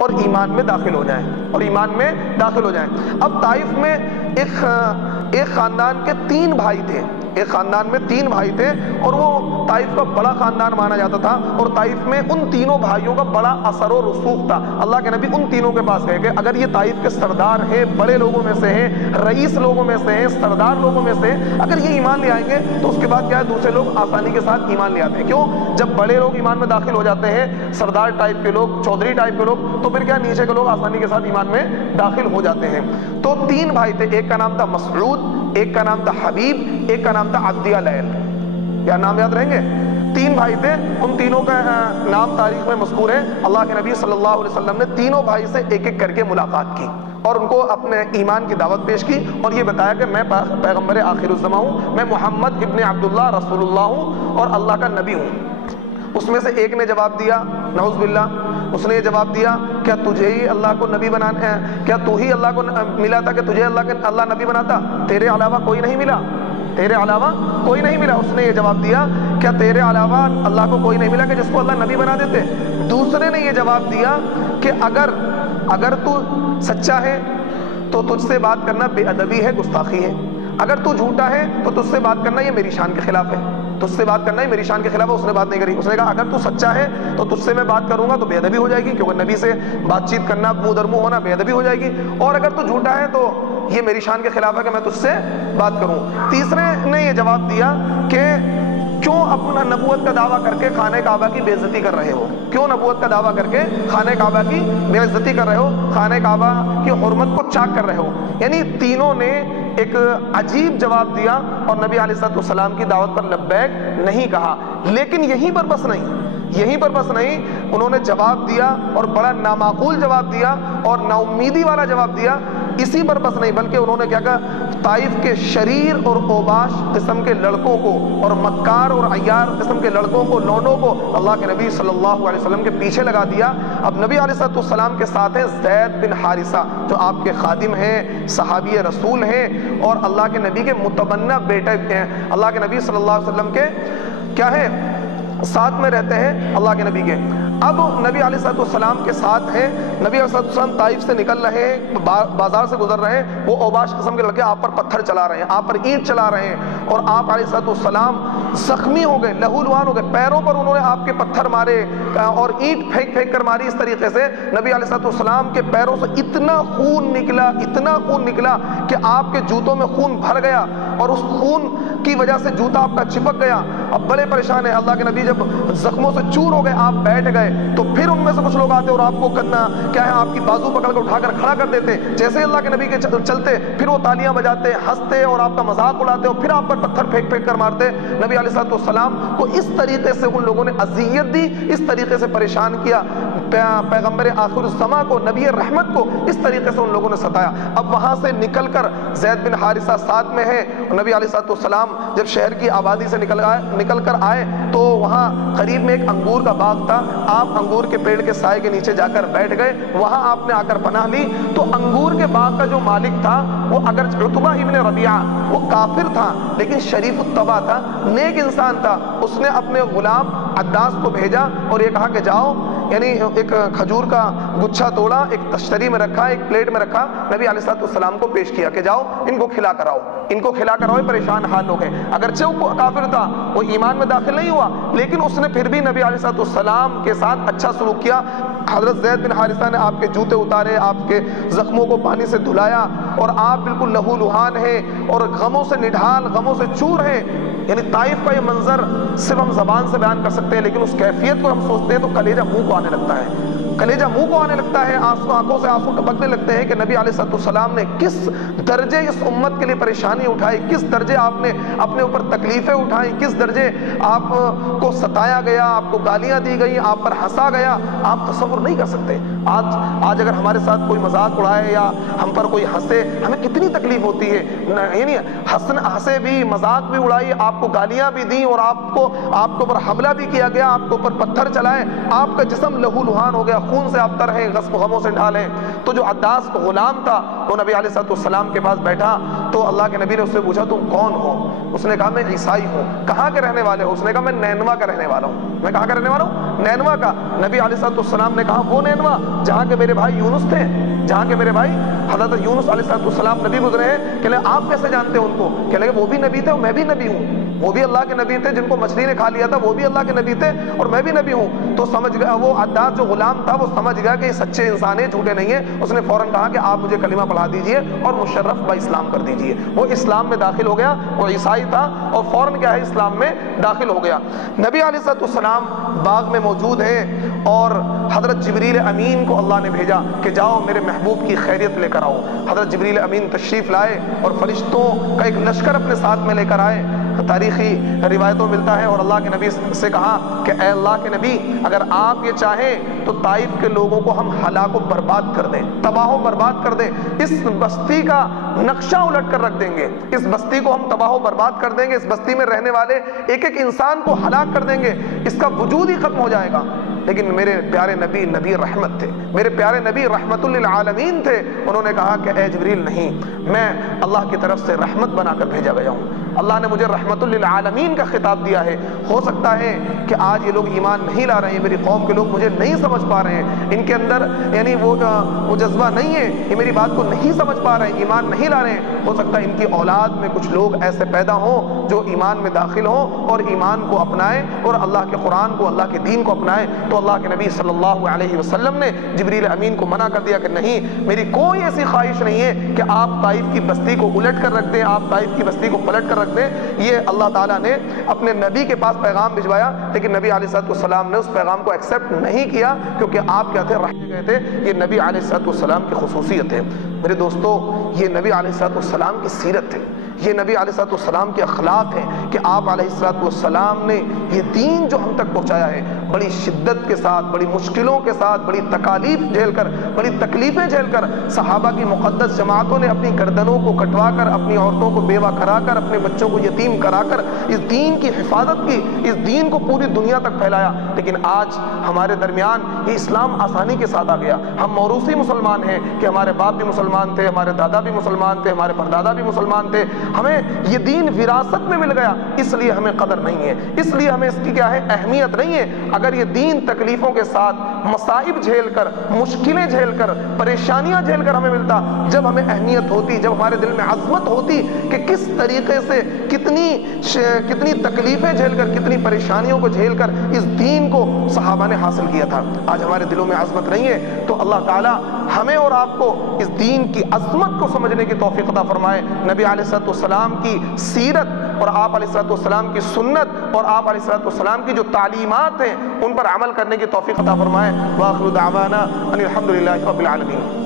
اور ایمان میں داخل ہو جائیں، اور ایمان میں داخل ہو جائیں۔ اب طائف میں ایک خاندان کے 3 بھائی تھے، ایک خاندان میں 3 بھائی تھے، اور وہ طائف کا بڑا خاندان مانا جاتا تھا، اور طائف میں ان تینوں بھائیوں کا بڑا اثر و رسوخ تھا۔ اللہ کے نبی ان تینوں کے پاس گئے کہ اگر یہ طائف کے سردار ہیں، بڑے لوگوں میں سے ہیں، رئیس لوگوں میں سے ہیں، سردار لوگوں میں سے ہیں، اگر یہ ایمان لے آئیں گے تو اس کے بعد کیا ہے، دوسرے لوگ آسانی کے ساتھ ایمان لے آتے ہیں۔ کیوں؟ جب بڑے لوگ ایمان میں داخل ہو جاتے ہیں، سردار ٹائپ کے لوگ، چودھری ٹائپ کے لوگ، تو پھر کیا نیچے کے لوگ آسانی کے ساتھ ایمان میں داخل ہو جاتے ہیں۔ تو 3 بھائی تھے، ایک کا نام تھا مسعود، ایک کا نام تھا حبیب، ایک کا نام تھا عبدیہ لیل۔ کیا نام یاد رہیں گے؟ 3 بھائی تھے، ان تینوں کا نام تاریخ میں مذکور ہے۔ اللہ کے نبی صلی اللہ علیہ وسلم نے تینوں بھائی سے ایک ایک کر کے ملاقات کی اور ان کو اپنے ایمان کی دعوت پیش کی، اور یہ بتایا کہ میں پیغمبر آخر الزماں ہوں، میں محمد ابن عبداللہ رسول اللہ ہوں اور اللہ کا نبی ہوں۔ اس میں سے ایک نے جواب دیا، نعوذ باللہ، اس نے یہ جواب دیا، کیا تجھے ہی اللہ کو نبی بنانا ہے؟ کیا تو ہی اللہ کو ملا تھا کہ تجھے اللہ نبی بناتا؟ تیرے علاوہ کوئی نہیں ملا؟ تیرے علاوہ کوئی نہیں ملا؟ اس نے یہ جواب دیا، کیا تیرے علاوہ اللہ کو کوئی نہیں ملا کہ جس کو اللہ نبی بنا دیتے؟ دوسرے نے یہ جواب دیا کہ اگر تو سچا ہے تو تجھ سے بات کرنا بے ادبی ہے، گستاخی ہے، اگر تو جھوٹا ہے تو تجھ سے بات کرنا یہ میری شان کے خلاف ہے، تجھ سے بات کرنا یہ میری شان کے خلاف ہے۔ اس نے بات نہیں کری، اس نے کہا اگر تو سچا ہے تو تجھ سے میں بات کروں گا تو بے ادبی ہو جائے گی، کیونکہ نبی سے بات چیت کرنا، منہ در منہ ہونا بے ادبی ہو جائے گی، اور اگر تو جھوٹا ہے تو یہ میری شان کے خلاف ہے کہ میں تجھ سے بات کروں۔ تیسرے نے یہ جواب دیا کہ کیوں اپنا نبوت کا دعویٰ کر کے خانہ کعبہ کی بے عزتی کر رہے ہو؟ کیوں نبوت کا دعویٰ کر کے خانہ کعبہ کی بے عزتی کر رہے ہو، خانہ کعبہ کی حرمت کو چاک کر رہے ہو؟ یعنی تینوں نے ایک عجیب جواب دیا اور نبی علیہ الصلوۃ والسلام کی دعوت پر لبیک نہیں کہا۔ لیکن یہیں پر بس نہیں، انہوں نے جواب دیا اور بڑا نامعقول جواب دیا اور نا امیدی والا جواب دیا۔ اسی پر بس نہیں، بلکہ انہوں نے کیا کہا، طائف کے شریر اور اوباش قسم کے لڑکوں کو اور مکار اور عیار قسم کے لڑکوں کو، لونڈوں کو اللہ کے نبی صلی اللہ علیہ وسلم کے پیچھے لگا دیا۔ اب نبی علیہ الصلوۃ والسلام کے ساتھ ہیں زید بن حارثہ، جو آپ کے خادم ہیں، صحابی رسول ہیں، اور اللہ کے نبی کے متبنہ بیٹے ہیں، اللہ کے نبی صلی اللہ علیہ وسلم کے کیا ہیں، ساتھ میں رہتے ہیں اللہ کے نبی کے۔ اب نبی علیہ الصلوۃ والسلام کے ساتھ ہیں، نبی علیہ الصلوۃ والسلام طائف سے نکل رہے ہیں، بازار سے گزر رہے ہیں، وہ اوباش قسم کے لڑکے آپ پر پتھر چلا رہے ہیں، آپ پر اینٹ چلا رہے ہیں، اور آپ علیہ الصلوۃ والسلام زخمی ہو گئے، لہولوان ہو گئے، پیروں پر انہوں نے آپ کے پتھر مارے اور اینٹ پھینک کر ماری۔ اس طریقے سے نبی علیہ الصلوۃ والسلام کے پیروں سے اتنا خون نکلا کہ آپ کے جوتوں میں خون بھر گیا، اور اس خون کی وجہ سے جوتا آپ کا چپک گیا۔ اب بڑے پریشان ہیں اللہ کے نبی، جب زخموں سے چور ہو گئے، آپ بیٹھ گئے تو پھر ان میں سے کچھ لوگ آتے اور آپ کو کرنا کیا ہے، آپ کی بازو پکڑ کر اٹھا کر کھڑا کر دیتے، جیسے ہی اللہ کے نبی کے چلتے پھر وہ تالیاں بجاتے، ہنستے اور آپ کا مذاق اڑاتے اور پھر آپ پر پتھر پھینک کر مارتے۔ نبی علیہ الصلوۃ والسلام کو اس طریقے سے ان لوگوں نے اذیت دی، اس طریقے سے پریشان کیا، پیغمبر آخر الزماں کو، نبی رحمت کو اس طریقے سے ان لوگوں نے ستایا۔ اب وہاں سے نکل کر زید بن حارثہ ساتھ میں ہے، نبی علیہ الصلوۃ والسلام جب شہر کی آبادی سے نکل کر آئے تو وہاں قریب میں ایک انگور کا باغ تھا، آپ انگور کے پیڑ کے سائے کے نیچے جا کر بیٹھ گئے، وہاں آپ نے آ کر پناہ لی۔ تو انگور کے باغ کا جو مالک تھا وہ اگر عتبہ ابن ربیعہ، وہ کافر تھا لیکن شریف الطبع تھا، نیک انسان تھا، اس نے اپنے غلام عداس کو بھیجا اور یہ کہا کہ جاؤ، یعنی ایک کھجور کا گچھا توڑا، ایک تشتری میں رکھا، ایک پلیٹ میں رکھا، نبی علیہ الصلوۃ والسلام کو پیش کیا کہ جاؤ ان کو کھلا کر آؤ، پریشان حال لوگ ہیں۔ اگرچہ وہ کافر تھا، وہ ایمان میں داخل نہیں ہوا، لیکن اس نے پھر بھی نبی علیہ الصلوۃ والسلام کے ساتھ اچھا سلوک کیا۔ حضرت زید بن حارثہ نے آپ کے جوتے اتارے، آپ کے زخموں کو پانی سے دھلایا، اور آپ بالکل لہو لہان ہیں اور غموں سے نڈھال، غموں سے چور ہیں۔ یعنی طائف کا یہ منظر صرف ہم زبان سے بیان کر سکتے ہیں، لیکن اس کیفیت کو ہم سوچتے ہیں تو کلیجہ منہ کو آنے لگتا ہے، آنکھوں سے آنسو ٹپکنے لگتے ہیں کہ نبی علیہ الصلوۃ والسلام نے کس درجے اس امت کے لیے پریشانی اٹھائی، کس درجے آپ نے اپنے اوپر تکلیفیں اٹھائیں، کس درجے آپ کو ستایا گیا، آپ کو گالیاں دی گئی، آپ پر ہنسا گیا، آپ تصور نہیں کر سکتے۔ آج اگر ہمارے ساتھ کوئی مذاق اڑائے یا ہم پر کوئی ہنسے، ہمیں کتنی تکلیف ہوتی ہے، یعنی ہنسے بھی، مذاق بھی اڑائی، آپ کو گالیاں بھی دیں اور آپ کو اوپر حملہ بھی کیا گیا، آپ کو اوپر پتھر چلائے، آپ کا جسم لہو لہان ہو گیا، خون سے آبتر ہیں، غموں سے ڈھال ہیں۔ تو جو عداس غلام تھا وہ نبی علیہ السلام کے پاس بیٹھا تو اللہ کے نبی نے اس سے پوچھا تم کون ہو؟ اس نے کہا میں عیسائی ہوں۔ کہاں کے رہنے والے ہو؟ اس نے کہا میں نینوا کا رہنے والا ہوں۔ میں کہاں کا رہنے والا ہوں؟ نینوا کا۔ نبی علیہ السلام نے کہا وہ نینوا جہاں کے میرے بھائی یونس تھے، جہاں کے میرے بھائی حضرت یونس علیہ السلام نبی گزرے ہیں۔ کہ لے آپ کیسے جانتے ہیں ان کو؟ کہ لے وہ بھی نبی تھے اور میں بھی نبی ہوں، وہ بھی اللہ کے نبی تھے، جن کو مچھلی نے کھا لیا تھا وہ بھی اللہ کے نبی تھے اور میں بھی نبی ہوں۔ تو سمجھ گیا وہ عداس جو غلام تھا، وہ سمجھ گیا کہ یہ سچے انسان ہیں، جھوٹے نہیں ہیں۔ اس نے فوراً کہا کہ آپ مجھے کلمہ پڑھا دیجئے اور مشرف با اسلام کر دیجئے۔ وہ اسلام میں داخل ہو گیا، وہ عیسائی تھا اور فوراً کیا ہے اسلام میں داخل ہو گیا۔ نبی علیہ السلام باغ میں موجود ہیں اور حضرت جبریل امین کو اللہ نے بھیجا کہ جاؤ میرے محبوب کی خیریت لے کر آؤ۔ حضرت جبریل امین تشریف لائے اور فرشتوں کا ایک لشکر اپنے ساتھ میں لے کر آئے۔ تاریخی روایتوں ملتا ہے اور اللہ کے نبی سے کہا کہ اے اللہ کے نبی اگر آپ یہ چاہیں تو طائف کے لوگوں کو ہم ہلاک و برباد کر دیں، تباہ و برباد کر دیں، اس بستی کا نقشہ الٹ کر رکھ دیں گے، اس بستی کو ہم تباہ و برباد کر دیں گے، اس بستی میں رہنے والے ایک ایک انسان کو ہلاک کر دیں گے، اس کا وجود ہی ختم ہو جائے گا۔ لیکن میرے پیارے نبی نبی رحمت تھے، میرے پیارے نبی رحمت للعالمین تھے۔ انہوں نے کہا کہ اے جبریل نہیں، میں اللہ کی طرف سے رحمت بنا کر بھیجا گیا ہوں، اللہ نے مجھے رحمت للعالمین کا خطاب دیا ہے۔ ہو سکتا ہے کہ آج یہ لوگ ایمان نہیں لا رہے ہیں، میری قوم کے لوگ مجھے نہیں سمجھ پا رہے ہیں، ان کے اندر یعنی وہ جذبہ نہیں ہے، یہ میری بات کو نہیں سمجھ پا رہے ہیں، ایمان نہیں لا رہے ہیں۔ ہو سکتا ہے ان کی اولاد میں کچھ لوگ ایسے پیدا ہوں جو ایمان میں داخل ہوں اور ایمان کو اپنائیں اور اللہ کے قرآن کو، اللہ کے دین کو اپنائیں۔ تو اللہ کے نبی صلی اللہ علیہ وسلم نے جبریل امین کو منع کر دیا کہ نہیں، میری کوئی ایسی خواہش نہیں ہے کہ آپ طائف کی بستی کو الٹ کر رکھ دیں، آپ طائف کی بستی کو پلٹ کر رکھ دیں۔ یہ اللہ تعالیٰ نے اپنے نبی کے پاس پیغام بھجوایا، لیکن نبی علیہ السلام نے اس پیغام کو ایکسیپٹ نہیں کیا، کیونکہ آپ کیا تھے؟ رہے گئے تھے۔ یہ نبی علیہ السلام کی خصوصیت ہے۔ میرے دوستو، یہ نبی علیہ السلام کی سیرت ہے، یہ نبی علیہ السلام کے اخلاق ہیں کہ آپ علیہ السلام نے یہ دین جو ہم تک پہنچایا ہے بڑی شدت کے ساتھ، بڑی مشکلوں کے ساتھ، بڑی تکالیف جھیل کر، بڑی تکلیفیں جھیل کر، صحابہ کی مقدس جماعتوں نے اپنی گردنوں کو کٹوا کر، اپنی عورتوں کو بیوہ کرا کر، اپنے بچوں کو یتیم کرا کر اس دین کی حفاظت کی، اس دین کو پوری دنیا تک پھیلایا۔ لیکن آج ہمارے درمیان یہ اسلام آسانی کے ساتھ آ گیا، ہم موروثی مسلمان ہیں کہ ہمارے باپ بھی مسلمان تھے، ہمارے دادا بھی مسلمان تھے، ہمارے پردادا بھی مسلمان تھے، ہمیں یہ دین وراثت میں مل گیا، اس لیے ہمیں قدر نہیں ہے، اس لیے ہمیں اس کی کیا ہے؟ اہمیت نہیں ہے۔ اگر یہ دین تکلیفوں کے ساتھ، مصائب جھیل کر، مشکلیں جھیل کر، پریشانیاں جھیل کر ہمیں ملتا، جب ہمیں اہمیت ہوتی، جب ہمارے دل میں عظمت ہوتی کہ کس طریقے سے کتنی تکلیفیں جھیل کر، کتنی پریشانیوں کو جھیل کر اس دین کو صحابہ نے حاصل کیا تھا، آج ہمارے دلوں میں عظمت نہیں ہے۔ تو اللہ تعالیٰ ہمیں اور آپ کو اس دین کی عظمت کو سمجھنے کی توفیق عطا فرمائے، نبی علیہ السلام کی سیرت اور آپ علیہ السلام کی سنت اور آپ علیہ السلام کی جو تعلیمات ہیں ان پر عمل کرنے کی توفیق عطا فرمائے۔ وآخر دعوانا ان الحمد للہ رب العالمین۔